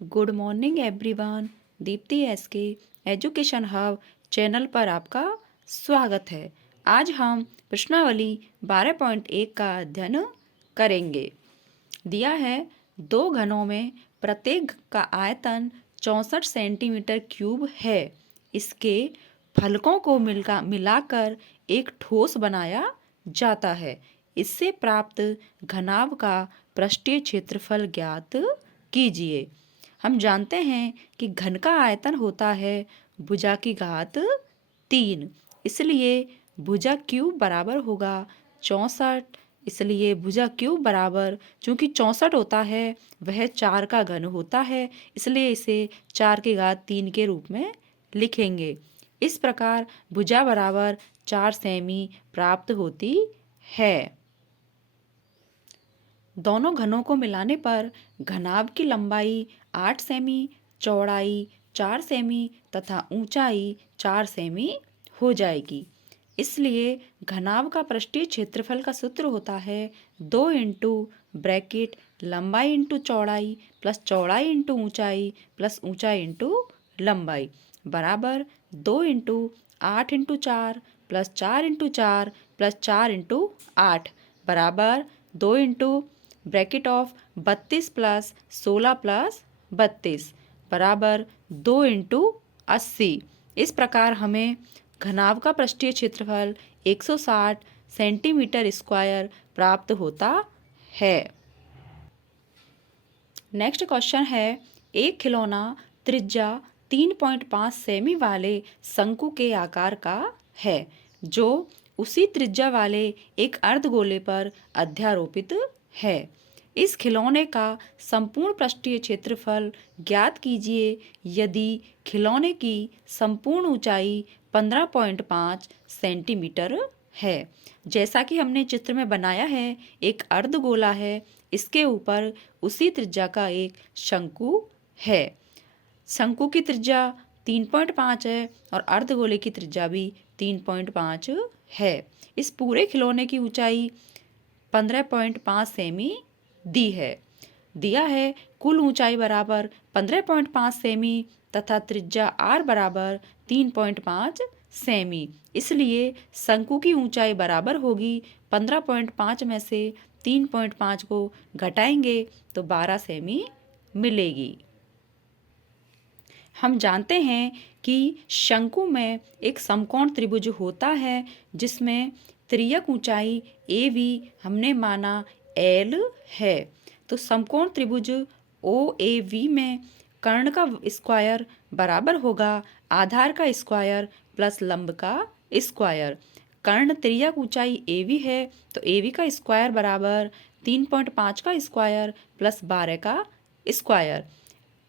Good morning everyone. Deepti SK education hub channel पर आपका स्वागत है। आज हम प्रश्नावली 12.1 का अध्ययन करेंगे। दिया है दो घनों में प्रत्येक का आयतन 64 सेंटीमीटर क्यूब है। इसके फलकों को मिलाकर एक ठोस बनाया जाता है। इससे प्राप्त घनाभ का पृष्ठीय क्षेत्रफल ज्ञात कीजिए। हम जानते हैं कि घन का आयतन होता है भुजा की घात 3। इसलिए भुजा क्यूब बराबर होगा 64। इसलिए भुजा क्यूब बराबर, चूंकि 64 होता है वह 4 का घन होता है, इसलिए इसे 4 की घात 3 के रूप में लिखेंगे। इस प्रकार भुजा बराबर 4 सेमी प्राप्त होती है। दोनों घनों को मिलाने पर घनाभ की लंबाई 8 सेमी, चौड़ाई 4 सेमी तथा ऊंचाई 4 सेमी हो जाएगी। इसलिए घनाभ का पृष्ठीय क्षेत्रफल का सूत्र होता है 2 इंटू ब्रैकेट लंबाई इंटू चौड़ाई प्लस चौड़ाई इंटू ऊंचाई प्लस ऊंचाई इंटू लंबाई बराबर 2 into 8 into 4 plus 4 into 4 plus 4 into 8 बराबर 2 into bracket of 32 plus 16 plus 32 बराबर 2 इंटू 80। इस प्रकार हमें घनाभ का पृष्ठीय क्षेत्रफल 160 सेंटीमीटर स्क्वायर प्राप्त होता है। नेक्स्ट क्वेश्चन है, एक खिलौना त्रिज्या 3.5 सेमी वाले शंकु के आकार का है जो उसी त्रिज्या वाले एक अर्धगोले पर अध्यारोपित है। इस खिलौने का संपूर्ण पृष्ठीय क्षेत्रफल ज्ञात कीजिए यदि खिलौने की संपूर्ण ऊंचाई 15.5 सेंटीमीटर है। जैसा कि हमने चित्र में बनाया है, एक अर्धगोला है, इसके ऊपर उसी त्रिज्या का एक शंकु है। शंकु की त्रिज्या 3.5 है और अर्धगोले की त्रिज्या भी 3.5 है। इस पूरे खिलौने की ऊंचाई 15.5 सेमी दी है। दिया है कुल ऊंचाई बराबर 15.5 सेमी तथा त्रिज्या r बराबर 3.5 सेमी। इसलिए शंकु की ऊंचाई बराबर होगी 15.5 में से 3.5 को घटाएंगे तो 12 सेमी मिलेगी। हम जानते हैं कि शंकु में एक समकोण त्रिभुज होता है जिसमें त्रियक ऊंचाई ए वी हमने माना एल है। तो समकोण त्रिभुज ओ ए वी में कर्ण का स्क्वायर बराबर होगा आधार का स्क्वायर प्लस लंब का स्क्वायर। कर्ण त्रियक ऊंचाई ए वी है तो ए वी का स्क्वायर बराबर 3.5 का स्क्वायर प्लस 12 का स्क्वायर।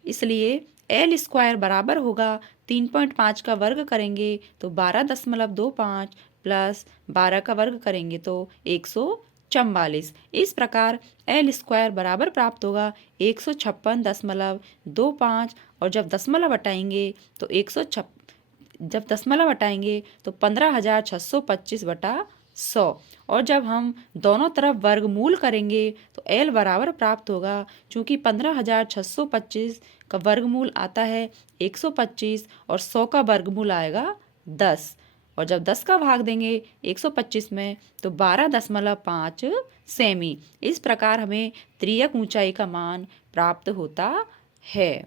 इसलिए एल स्क्वायर बराबर होगा 3.5 का वर्ग करेंगे तो 12.25 प्लस 12 का वर्ग करेंगे तो 144। इस प्रकार एल स्क्वायर बराबर प्राप्त होगा 156.25 और जब दशमलव हटाएंगे तो 15,625/100 और जब हम दोनों तरफ वर्गमूल करेंगे तो एल बराबर प्राप्त होगा, चूंकि 15,625 का वर्गमूल आता है 125 और 100 का वर्गमूल आएगा 10 और जब 10 का भाग देंगे 125 में तो 12.5 सेमी। इस प्रकार हमें त्रियक ऊंचाई का मान प्राप्त होता है।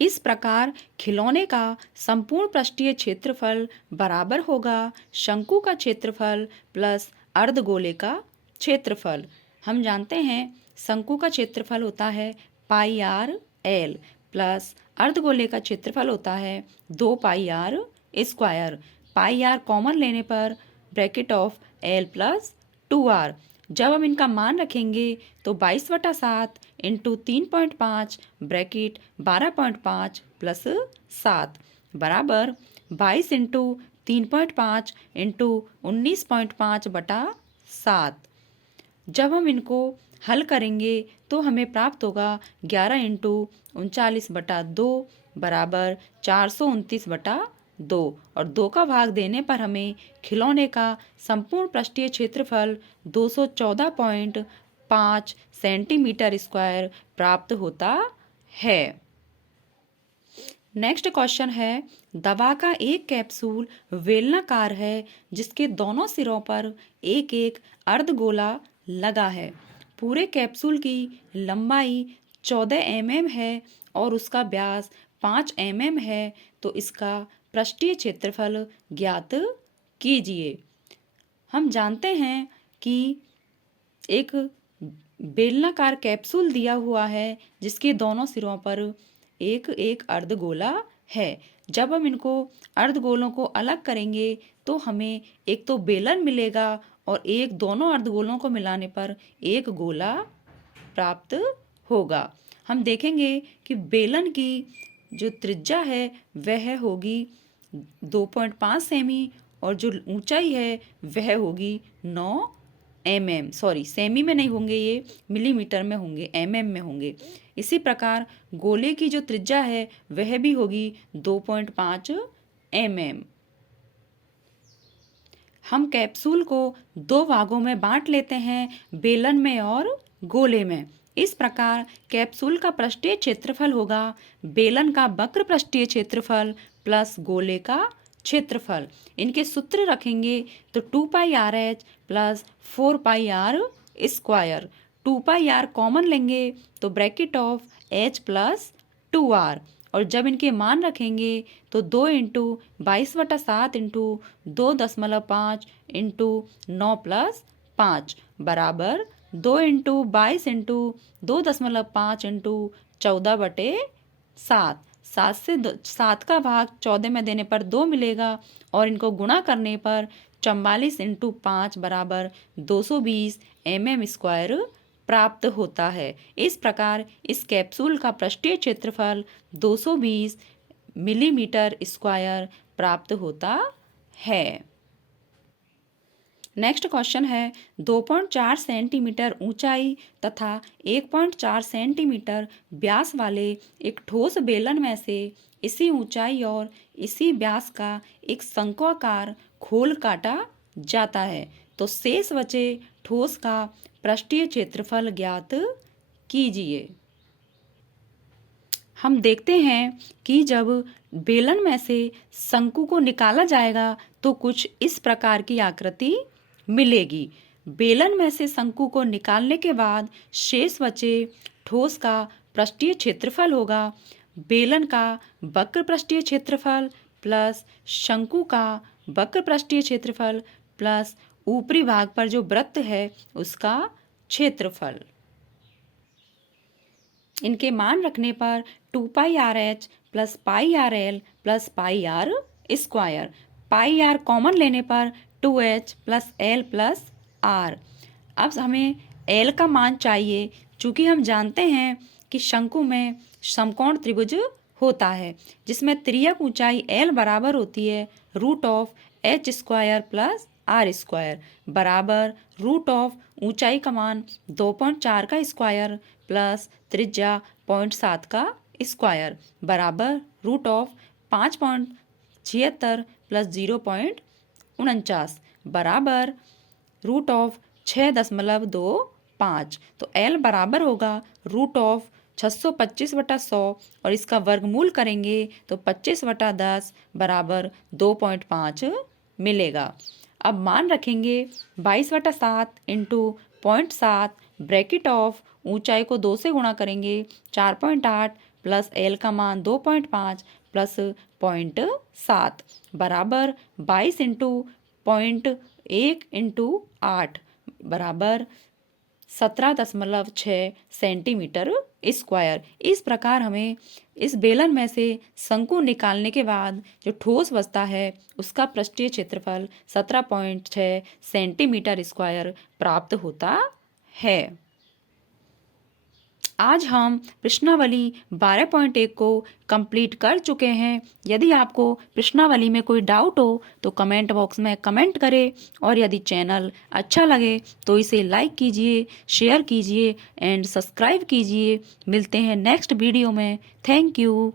इस प्रकार खिलौने का संपूर्ण पृष्ठीय क्षेत्रफल बराबर होगा शंकु का क्षेत्रफल प्लस अर्धगोले का क्षेत्रफल। हम जानते हैं शंकु का क्षेत्रफल होता है पाई आर एल प्लस अर्धगोले का क्षेत्रफल होता है 2 pi r square. Pi r common लेने पर bracket of L plus 2r। जब हम इनका मान रखेंगे तो 22/7 इंटू 3.5 ब्रैकेट 12.5 प्लस 7 बराबर 22 इंटू 3.5 इंटू 19.5/7। जब हम इनको हल करेंगे तो हमें प्राप्त होगा 11 इंटू 39/2 बराबर 429/2 और 2 का भाग देने पर हमें खिलौने का संपूर्ण पृष्ठीय क्षेत्रफल 5 सेंटीमीटर स्क्वायर प्राप्त होता है। नेक्स्ट क्वेश्चन है, दवा का एक कैप्सूल बेलनाकार है जिसके दोनों सिरों पर एक एक अर्धगोला लगा है। पूरे कैप्सूल की लंबाई 14 mm है और उसका व्यास 5 mm है, तो इसका पृष्ठीय क्षेत्रफल ज्ञात कीजिए। हम जानते हैं कि एक बेलनाकार कैप्सूल दिया हुआ है जिसके दोनों सिरों पर एक एक अर्धगोला है। जब हम इनको अर्धगोलों को अलग करेंगे तो हमें एक तो बेलन मिलेगा और एक दोनों अर्धगोलों को मिलाने पर एक गोला प्राप्त होगा। हम देखेंगे कि बेलन की जो त्रिज्या है वह होगी 2.5 सेमी और जो ऊंचाई है वह होगी 9 mm। सॉरी, सेमी में नहीं होंगे, ये मिलीमीटर में होंगे, mm में होंगे। इसी प्रकार गोले की जो त्रिज्या है वह भी होगी 2.5 mm। हम कैप्सूल को दो भागों में बांट लेते हैं, बेलन में और गोले में। इस प्रकार कैप्सूल का पृष्ठीय क्षेत्रफल होगा बेलन का वक्र पृष्ठीय क्षेत्रफल प्लस गोले का क्षेत्रफल। इनके सूत्र रखेंगे तो 2πRh plus 4πr square. 2πr common लेंगे तो bracket of h plus 2r, और जब इनके मान रखेंगे तो 2 इंटू 22/7 इंटू 2.5 इंटू 9 प्लस 5 बराबर 2 इंटू 22 इंटू 2.5 इंटू 14/7। 7 का भाग 14 में देने पर 2 मिलेगा और इनको गुणा करने पर 44 इंटू 5 बराबर 220 mm स्क्वायर प्राप्त होता है। इस प्रकार इस कैप्सूल का पृष्ठीय क्षेत्रफल 220 मिलीमीटर स्क्वायर प्राप्त होता है। नेक्स्ट क्वेश्चन है, 2.4 सेंटीमीटर ऊंचाई तथा 1.4 सेंटीमीटर व्यास वाले एक ठोस बेलन में से इसी ऊंचाई और इसी व्यास का एक शंक्वाकार खोल काटा जाता है, तो शेष बचे ठोस का पृष्ठीय क्षेत्रफल ज्ञात कीजिए। हम देखते हैं कि जब बेलन में से शंकु को निकाला जाएगा तो कुछ इस प्रकार की आकृति मिलेगी। बेलन में से शंकु को निकालने के बाद शेष बचे ठोस का पृष्ठीय क्षेत्रफल होगा बेलन का वक्र पृष्ठीय क्षेत्रफल प्लस शंकु का वक्र पृष्ठीय क्षेत्रफल प्लस ऊपरी भाग पर जो वृत्त है उसका क्षेत्रफल। इनके मान रखने पर 2πRh plus πRl plus πr square. πr common लेने पर 2h plus l plus r। अब हमें l का मान चाहिए, चूँकि हम जानते हैं कि शंकु में समकोण त्रिभुज होता है जिसमें त्रियक ऊंचाई l बराबर होती है h square plus r square बराबर ऊंचाई का मान 2.4 का स्क्वायर प्लस त्रिज्या 0.7 का स्क्वायर बराबर 5.76 प्लस 0.49 बराबर 6.25। तो L बराबर होगा 625/100 और इसका वर्गमूल करेंगे तो 25/10 बराबर 2.5 मिलेगा। अब मान रखेंगे 22/7 इंटू 0.7 ब्रैकेट ऑफ ऊंचाई को 2 से गुणा करेंगे 4.8 प्लस L का मान 2.5 प्लस 0.7 बराबर 22 इंटू 0.1 इंटू 8 बराबर 17.6 सेंटीमीटर स्क्वायर। इस प्रकार हमें इस बेलन में से शंकु निकालने के बाद जो ठोस बचता है उसका पृष्ठीय क्षेत्रफल 17.6 सेंटीमीटर स्क्वायर प्राप्त होता है। आज हम प्रश्नावली 12.1 को कंप्लीट कर चुके हैं। यदि आपको प्रश्नावली में कोई डाउट हो तो कमेंट बॉक्स में कमेंट करें और यदि चैनल अच्छा लगे तो इसे लाइक कीजिए, शेयर कीजिए एंड सब्सक्राइब कीजिए। मिलते हैं नेक्स्ट वीडियो में। Thank you.